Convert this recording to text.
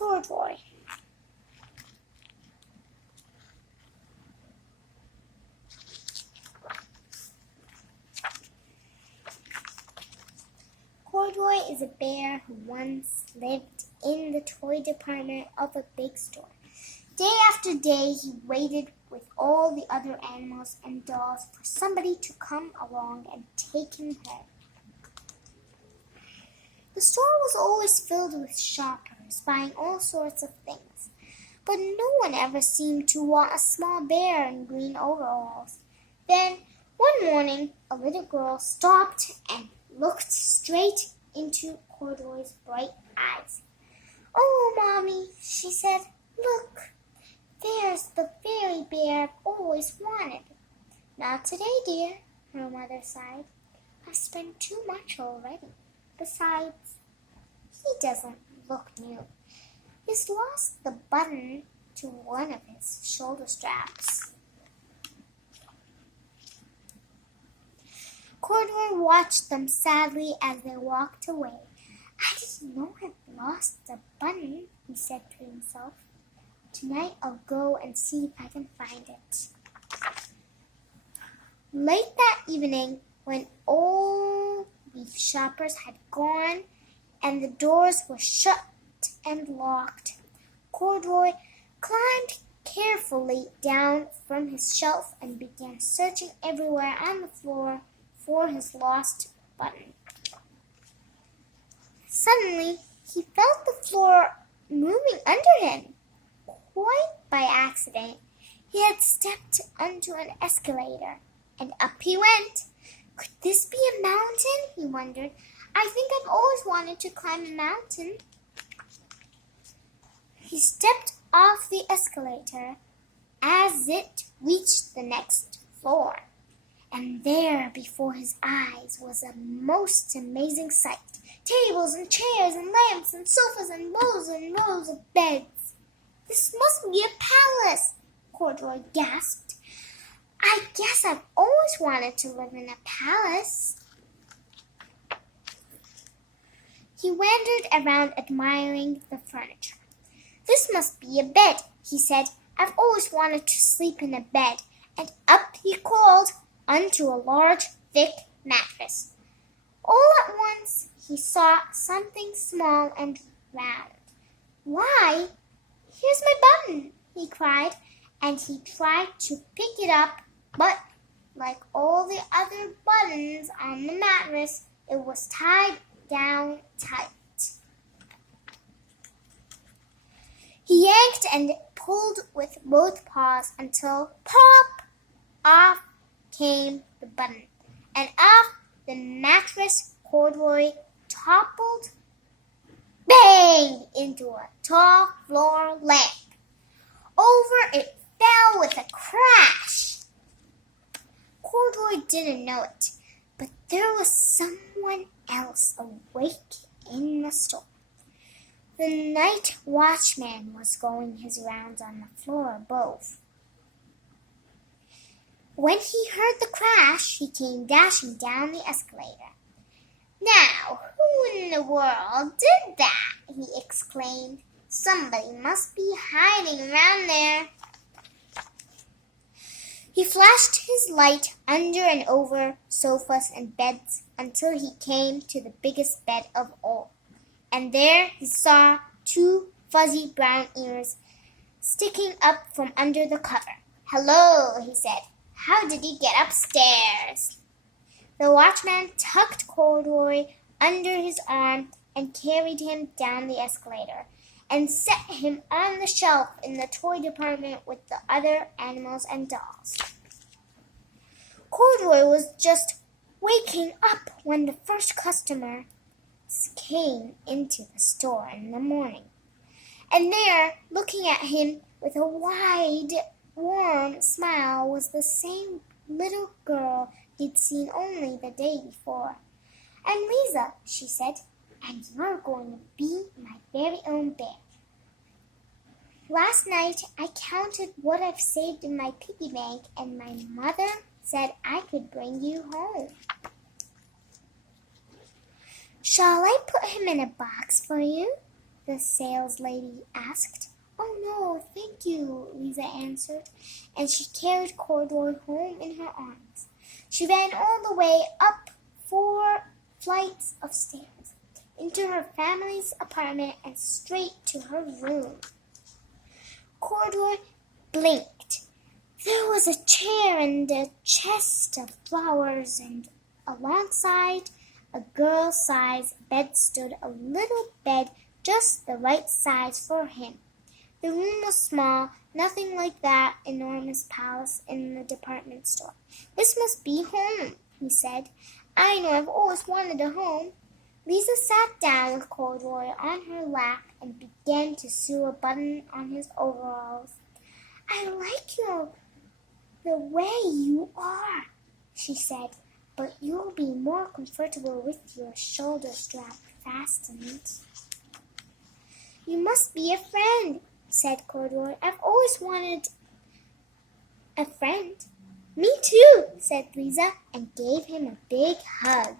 Corduroy. Corduroy is a bear who once lived in the toy department of a big store. Day after day, he waited with all the other animals and dolls for somebody to come along and take him home. The store was always filled with shoppers buying all sorts of things, but no one ever seemed to want a small bear in green overalls. Then, one morning, a little girl stopped and looked straight into Corduroy's bright eyes. "Oh, Mommy," she said, "look, there's the fairy bear I've always wanted." "Not today, dear," her mother sighed. "I've spent too much already. Besides, he doesn't look new. He's lost the button to one of his shoulder straps." Corduroy watched them sadly as they walked away. "I didn't know I'd lost the button," he said to himself. "Tonight I'll go and see if I can find it." Late that evening, when all the shoppers had gone and the doors were shut and locked, Corduroy climbed carefully down from his shelf and began searching everywhere on the floor for his lost button. Suddenly, he felt the floor moving under him. Quite by accident, he had stepped onto an escalator, and up he went. Could this be a mountain? He wondered. "I think I've always wanted to climb a mountain." He stepped off the escalator as it reached the next floor. And there before his eyes was a most amazing sight. Tables and chairs and lamps and sofas and rows of beds. "This must be a palace," Corduroy gasped. "I guess I've always wanted to live in a palace." He wandered around admiring the furniture. "This must be a bed," he said. "I've always wanted to sleep in a bed." And up he crawled onto a large, thick mattress. All at once he saw something small and round. "Why, here's my button!" he cried, and he tried to pick it up, but like all the other buttons on the mattress, it was tied down tight. He yanked and pulled with both paws until pop! Off came the button, and off the mattress Corduroy toppled, bang, into a tall floor lamp. Over it fell with a crash. Corduroy didn't know it, but there was someone else awake in the store. The night watchman was going his rounds on the floor above. When he heard the crash, he came dashing down the escalator. "Now, who in the world did that?" he exclaimed. "Somebody must be hiding around there." He flashed his light under and over sofas and beds until he came to the biggest bed of all. And there he saw two fuzzy brown ears sticking up from under the cover. "Hello," he said. "How did you get upstairs?" The watchman tucked Corduroy under his arm and carried him down the escalator and set him on the shelf in the toy department with the other animals and dolls. Corduroy was just waking up when the first customer came into the store in the morning. And there, looking at him with a wide, warm smile, was the same little girl he'd seen only the day before. "I'm Lisa," she said, "and you're going to be my very own bear. Last night I counted what I've saved in my piggy bank, and my mother said I could bring you home. Shall I put him in a box for you?" the saleslady asked. Oh, no, thank you, Lisa answered, and she carried Corduroy home in her arms. She ran all the way up 4 flights of stairs, into her family's apartment, and straight to her room. Corduroy blinked. There was a chair and a chest of flowers, and alongside a girl-sized bed stood a little bed just the right size for him. The room was small, nothing like that enormous palace in the department store. This must be home, he said. I know I've always wanted a home. Lisa sat down with Corduroy on her lap and began to sew a button on his overalls. I like you the way you are, she said, but you'll be more comfortable with your shoulder strap fastened. You must be a friend, said Corduroy. I've always wanted a friend. Me too, said Lisa, and gave him a big hug.